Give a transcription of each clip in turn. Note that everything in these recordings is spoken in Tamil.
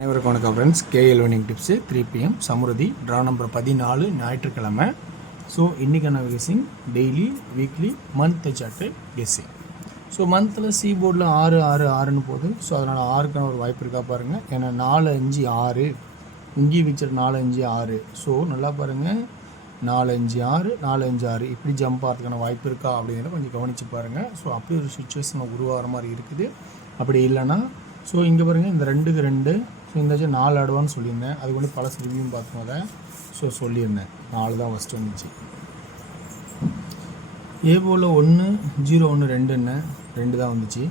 அனைவருக்கும் வணக்கம் friends. KL winning tips 3 PM Samruddhi draw number 14 ஞாயிற்றுக்கிழமை. ஸோ இன்றைக்கான guessing daily weekly month chart guessing. So மந்தில் சி போர்டில் 6 போகுது. ஸோ அதனால் 6க்கான ஒரு வாய்ப்பு இருக்கா பாருங்கள். ஏன்னா 4 5 6 இங்கேயும் விக்சர் 4 5 6. ஸோ நல்லா பாருங்கள், 4 5 6 4 5 6 இப்படி ஜம்ப் ஆகிறதுக்கான வாய்ப்பு இருக்கா அப்படிங்கிறத கொஞ்சம் கவனித்து பாருங்கள். ஸோ அப்படி ஒரு சுச்சுவேஷன் உருவாகிற மாதிரி இருக்குது. அப்படி இல்லைன்னா ஸோ இங்கே பாருங்கள், இந்த 2க்கு 2. ஸோ இந்த 4 ஆடுவான்னு சொல்லியிருந்தேன். அதுக்கு வந்து பழசு ரிவ்யூவும் பார்த்தோம் அதை. ஸோ சொல்லியிருந்தேன் 4 தான் ஃபஸ்ட்டு வந்துச்சு. ஏ போல் 1 0 1 2 தான் வந்துச்சு.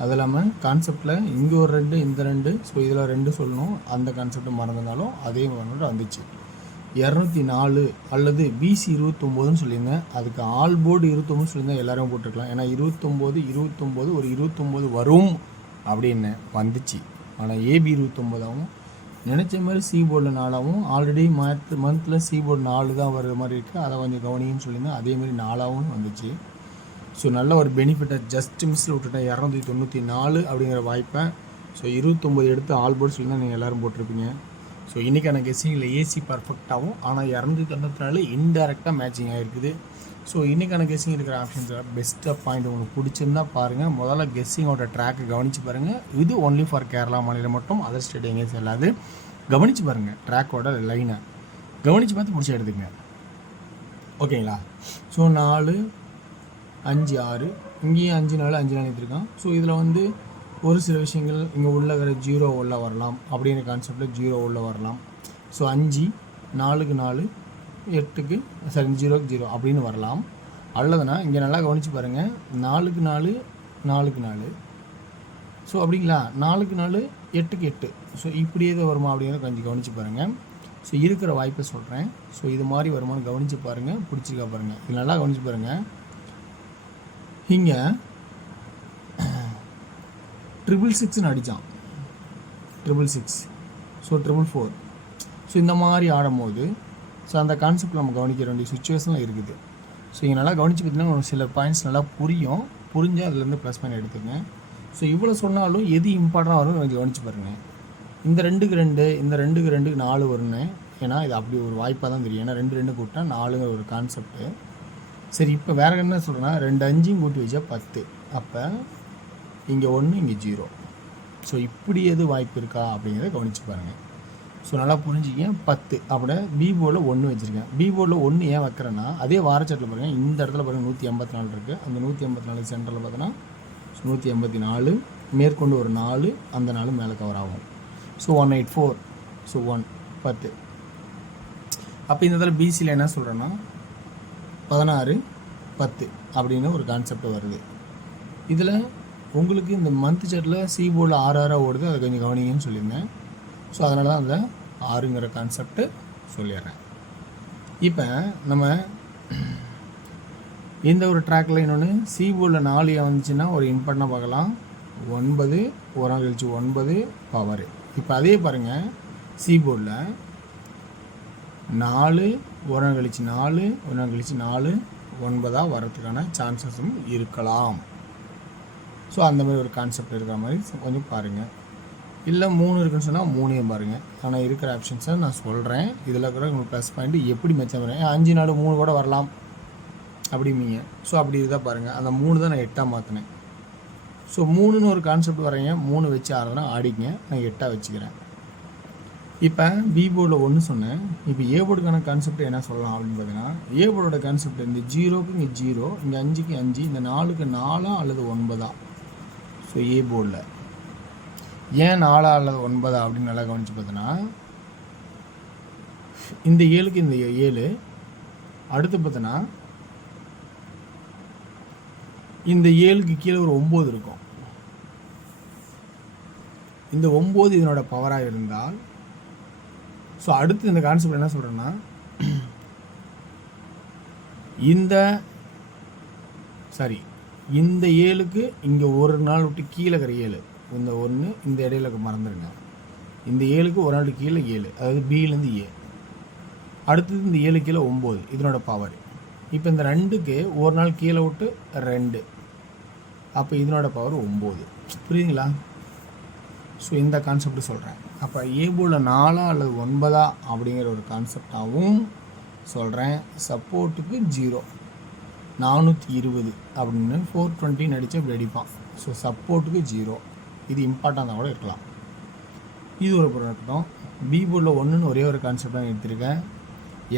அது இல்லாமல் கான்செப்டில் இங்கே ஒரு 2 இந்த 2. ஸோ இதில் 2 சொல்லணும். அந்த கான்செப்ட் மறந்தனாலும் அதே மாதிரி வந்துச்சு. 204 அல்லது பிசி 29ன்னு சொல்லியிருந்தேன். அதுக்கு ஆல் போர்டு 29 சொல்லியிருந்தேன். எல்லாரும் போட்டிருக்கலாம். ஏன்னா 29 ஒரு 29 வரும் அப்படின்னு வந்துச்சு. ஆனால் ஏபி 29ஆகவும் நினச்ச மாதிரி சி போர்டில் 4ஆகவும் ஆல்ரெடி மந்தில் சி போர்டு 4 தான் வர்ற மாதிரி இருக்குது. அதை கொஞ்சம் கவனின்னு சொல்லியிருந்தேன். அதேமாதிரி 4ஆகவும் வந்துச்சு. ஸோ நல்ல ஒரு பெனிஃபிட்டை ஜஸ்ட் மிஸ்ஸில் விட்டுட்டேன். 294 அப்படிங்கிற வாய்ப்பை. ஸோ 29 எடுத்து ஆல் போர்டு சொல்லியிருந்தால் நீங்கள் எல்லோரும் போட்டிருப்பீங்க. ஸோ இன்றைக்கான கெஸ்ஸிங்கில் ஏசி பர்ஃபெக்டாகவும் ஆனால் 294 இன்டெரக்டாக மேட்சிங் ஆகிருக்குது. ஸோ இன்றைக்கான கெஸ்ஸிங் இருக்கிற ஆப்ஷன்ஸ் பெஸ்ட்டாக பாயிண்ட் உங்களுக்கு பிடிச்சிருந்தா பாருங்கள். முதல்ல கெஸ்ஸிங்கோட ட்ராக்கை கவனித்து பாருங்கள். இது ஒன்லி ஃபார் கேரளா மாநிலம் மட்டும், அதர் ஸ்டேட் எங்கேயும் செல்லாது. கவனித்து பாருங்கள், ட்ராக்கோட லைனை கவனித்து பார்த்து பிடிச்சி எடுத்துங்க. ஓகேங்களா? ஸோ 4 5 6 இங்கேயும் 5 4 5 4 எடுத்துருக்கான். ஸோ இதில் வந்து ஒரு சில விஷயங்கள் இங்கே உள்ள இருக்கிற 0 உள்ள வரலாம் அப்படிங்கிற கான்செப்டில் 0 உள்ள வரலாம். ஸோ 5 4க்கு 4 8க்கு 0க்கு 0 அப்படின்னு வரலாம். அல்லதுனா இங்கே நல்லா கவனித்து பாருங்கள், 4க்கு 4 4க்கு 4. ஸோ அப்படிங்களா, 4க்கு 4 8க்கு 8. ஸோ இப்படியே தான் வருமா அப்படிங்கிறத கொஞ்சம் கவனித்து பாருங்கள். ஸோ இருக்கிற வாய்ப்பை சொல்கிறேன். ஸோ இது மாதிரி வருமானு கவனித்து பாருங்கள். பிடிச்சிருக்கா பாருங்கள். இது நல்லா கவனித்து பாருங்கள். இங்கே 666ன்னு அடித்தான், 666. ஸோ 444. ஸோ இந்த மாதிரி ஆடும்போது ஸோ அந்த கான்செப்ட் நம்ம கவனிக்க வேண்டிய சுச்சுவேஷனில் இருக்குது. ஸோ இங்கே நல்லா கவனித்து பார்த்தீங்கன்னா ஒரு சில பாயிண்ட்ஸ் நல்லா புரிஞ்சால் அதுலேருந்து ப்ளஸ் பண்ணி எடுத்துங்க. ஸோ இவ்வளோ சொன்னாலும் எது இம்பார்ட்டண்டாக வரும் கொஞ்சம் கவனித்து பாருங்கள். இந்த 2க்கு 2 இந்த 2க்கு 2க்கு 4 வரும்னு. ஏன்னா இது அப்படி ஒரு வாய்ப்பாக தான் தெரியும். ஏன்னா 2 2 கூட்டினா 4ங்கிற ஒரு கான்செப்ட்டு. சரி, இப்போ வேறு என்ன சொல்கிறேன்னா 2 5 கூட்டி வச்சா 10. அப்போ இங்கே 1 இங்கே 0. ஸோ இப்படி எது வாய்ப்பு இருக்கா அப்படிங்கிறத கவனித்து பாருங்கள். ஸோ நல்லா புரிஞ்சுக்க. 10 அப்படியே பி போர்டில் 1 வச்சுருக்கேன். பி போர்டில் 1 ஏன் வைக்கிறேன்னா அதே வாரச்சட்டில் பாருங்கள், இந்த இடத்துல பாருங்கள் 184 இருக்குது. அந்த 184 சென்டரில் பார்த்தோன்னா 184 மேற்கொண்டு ஒரு 4, அந்த 4 மேலே கவர் ஆகும். ஸோ 184. ஸோ 1 10. அப்போ இந்த இடத்துல பிசியில் என்ன சொல்கிறேன்னா 16 10 அப்படின்னு ஒரு கான்செப்ட் வருது. இதில் உங்களுக்கு இந்த மந்த் சார்ட்டில் சி போர்டில் 6 ஓடுது. அதை கொஞ்சம் கவனிங்கன்னு சொல்லியிருந்தேன். ஸோ அதனால தான் அந்த 6ங்கிற கான்செப்ட்டு சொல்லிடுறேன். இப்போ நம்ம இந்த ஒரு ட்ராக்கில் இன்னொன்று சி போர்டில் 4 வந்துச்சுன்னா ஒரு இம்பார்ட்டண்டாக பார்க்கலாம். 9 ஒரு நாள் கழிச்சு 9 பவர். இப்போ அதே பாருங்கள், சி போர்டில் 4 ஒரு நாள் கழிச்சு 4 ஒரு நாள் கழிச்சு 4 9 வரதுக்கான சான்சஸும் இருக்கலாம். ஸோ அந்த மாதிரி ஒரு கான்செப்ட் இருக்கிற மாதிரி கொஞ்சம் பாருங்கள். இல்லை 3 இருக்குன்னு சொன்னால் 3 பாருங்கள். ஆனால் இருக்கிற ஆப்ஷன்ஸை நான் சொல்கிறேன். இதில் இருக்கிற உங்களுக்கு ப்ளஸ் பாயிண்ட் எப்படி மெச்சம் வரேன். 5 4 3 கூட வரலாம் அப்படிமீங்க. ஸோ அப்படி இதாக பாருங்கள். அந்த 3 தான் நான் 8ஆக மாற்றினேன். ஸோ 3ன்னு ஒரு கான்செப்ட் வரீங்க. 3 வச்சு ஆடுறதுனா ஆடிங்க. நான் 8ஆக வச்சுக்கிறேன். இப்போ பி போர்டில் 1 சொன்னேன். இப்போ ஏ போர்டுக்கான கான்செப்ட் என்ன சொல்லலாம் அப்படின்னு பார்த்தீங்கன்னா, ஏ போர்டோட கான்செப்ட் இந்த 0க்கு இங்கே 0, இங்கே 5க்கு 5, இந்த 4க்கு 4 அல்லது 9. ஸோ ஏ போர்டில் ஏன் 4 அல்லது 9 அப்படின்னு நல்லா கவனித்து பார்த்தோன்னா, இந்த 7க்கு இந்த 7, அடுத்து பார்த்தோன்னா இந்த 7க்கு கீழே ஒரு 9 இருக்கும். இந்த 9 இதனோட பவராக இருந்தால், ஸோ அடுத்து இந்த கான்செப்ட் என்ன சொல்கிறேன்னா, இந்த 7க்கு இங்கே ஒரு நாள் விட்டு கீழே இருக்கிற 7, இந்த 1 இந்த இடையில மறந்துடுங்க. இந்த 7க்கு ஒரு நாள் கீழே 7, அதாவது பியிலேருந்து ஏ. அடுத்தது இந்த 7 கீழே 9 இதனோட பவர். இப்போ இந்த 2க்கு ஒரு நாள் கீழே விட்டு 2, அப்போ இதனோட பவர் 9. புரியுதுங்களா? ஸோ இந்த கான்செப்ட் சொல்கிறேன். அப்போ ஏ போர்டில் 4 அல்லது 9 அப்படிங்கிற ஒரு கான்செப்டாகவும் சொல்கிறேன். சப்போர்ட்டுக்கு 0 420 அப்படின்னு 420 அடித்து அப்படி அடிப்பான். ஸோ சப்போர்ட்டுக்கு 0, இது இம்பார்ட்டண்டாக கூட இருக்கலாம். இது ஒரு ப்ராடக்ட்டும். பி போர்டில் 1ன்னு ஒரே ஒரு கான்செப்டாக எடுத்திருக்கேன்.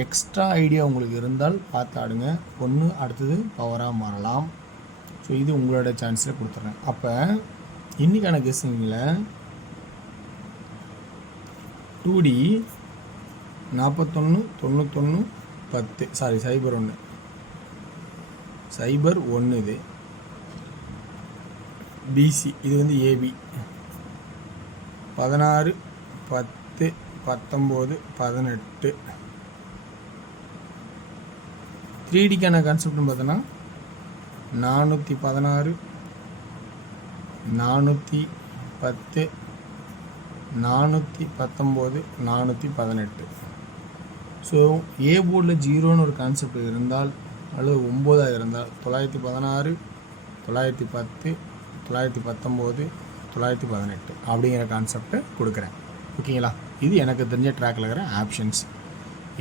எக்ஸ்ட்ரா ஐடியா உங்களுக்கு இருந்தால் பார்த்து ஆடுங்க. 1 அடுத்தது பவராக மாறலாம். ஸோ இது உங்களோட சான்ஸில் கொடுத்துட்றேன். அப்போ இன்றைக்கான கெஸ்ஸிங்கில் 2D 41 91 10 சாரி 01 இது பிசி, இது வந்து ஏபி 16 10 19 18. 3Dக்கான கான்செப்ட்னு பார்த்தோன்னா 416 410 419 418. ஸோ ஏ போர்டில் 0ன்னு ஒரு கான்செப்ட் இருந்தால் அல்லது 9 இருந்தால் 916 910 919 918 அப்படிங்கிற கான்செப்டை கொடுக்குறேன். ஓகேங்களா? இது எனக்கு தெரிஞ்ச ட்ராக்கில் இருக்கிற ஆப்ஷன்ஸ்.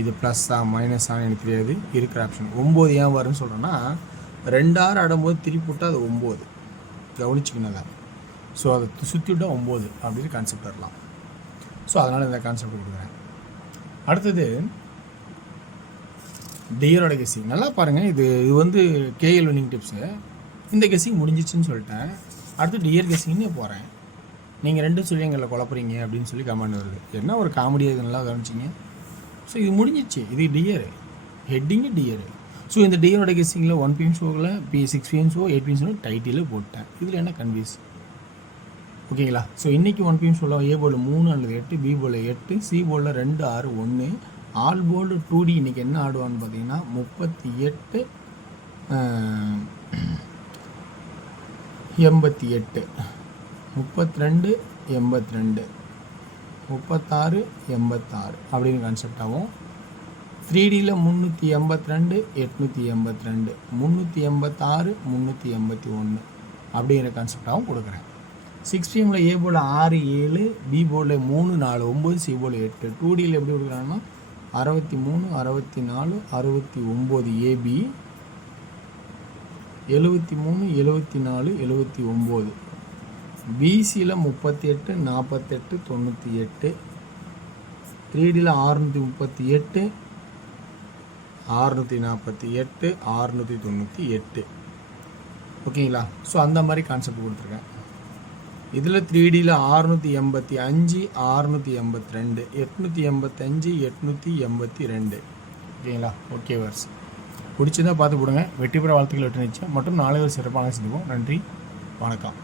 இது ப்ளஸ்ஸா மைனஸான்னு எனக்கு தெரியாது. இருக்கிற ஆப்ஷன் 9 ஏன் வரும்னு சொல்கிறேன்னா 2 ஆறு ஆடும்போது திருப்பி விட்டால் அது 9 கவனிச்சிக்கணும் தான். ஸோ அதை சுற்றி விட்டால் 9 அப்படின்னு கான்செப்ட் வரலாம். ஸோ அதனால் இந்த கான்செப்ட் கொடுக்குறேன். அடுத்தது டியரோட கெஸ்ஸிங் நல்லா பாருங்கள். இது வந்து கேஎல் வின்னிங் டிப்ஸு. இந்த கெஸ்ஸிங் முடிஞ்சிச்சுன்னு சொல்லிட்டேன். அடுத்து டியர் கெஸ்ஸிங்னே போகிறேன். நீங்கள் ரெண்டும் சொல்லி எங்களை குழப்பறீங்க அப்படின்னு சொல்லி கமெண்ட் வருது. என்ன ஒரு காமெடியாக நல்லா கவனிச்சிங்க. ஸோ இது முடிஞ்சிச்சு. இது டியரு, ஹெட்டிங்கு டியரு. ஸோ இந்த டியரோட கெஸ்ஸிங்கில் 1 PM ஷோவில் 6 PM show 8 PM show title போட்டேன். இதில் என்ன கன்ஃபியூஸ்? ஓகேங்களா? ஸோ இன்றைக்கி 1 PM ஷோவில் ஏ போர்டில் 3 அல்லது 8, பி போர்டில் 8, சி போர்டில் 2 6 1. ஆல் போர்டு 2D இன்றைக்கி என்ன ஆடுவான்னு பார்த்தீங்கன்னா 38 88 32 82 36 86 அப்படின்னு கான்செப்டாகவும் 3Dயில் 382 882 386 381 அப்படிங்கிற கான்செப்டாகவும் கொடுக்குறேன். 6 PMல ஏ போர்டில் 6 7, பி போர்டில் 3 4 9, சி போர்டில் 8. 2Dயில் எப்படி கொடுக்குறாங்கன்னா 63 64 69 ஏபி 73 74 79. பிசியில் 38 48 98. 3Dயில் 638 648 698. ஓகேங்களா? ஸோ அந்த மாதிரி கான்செப்ட் கொடுத்துருக்கேன். இதில் 3Dயில் 685 682 885 882. ஓகேங்களா? ஓகே வர்ஸ் பிடிச்சதாக பார்த்து போடுங்க. வெற்றி பெற வாழ்த்துக்கள் வெற்றி நிச்சயம் மற்றும் நாளை ஒரு சிறப்பான சந்திப்போம். நன்றி, வணக்கம்.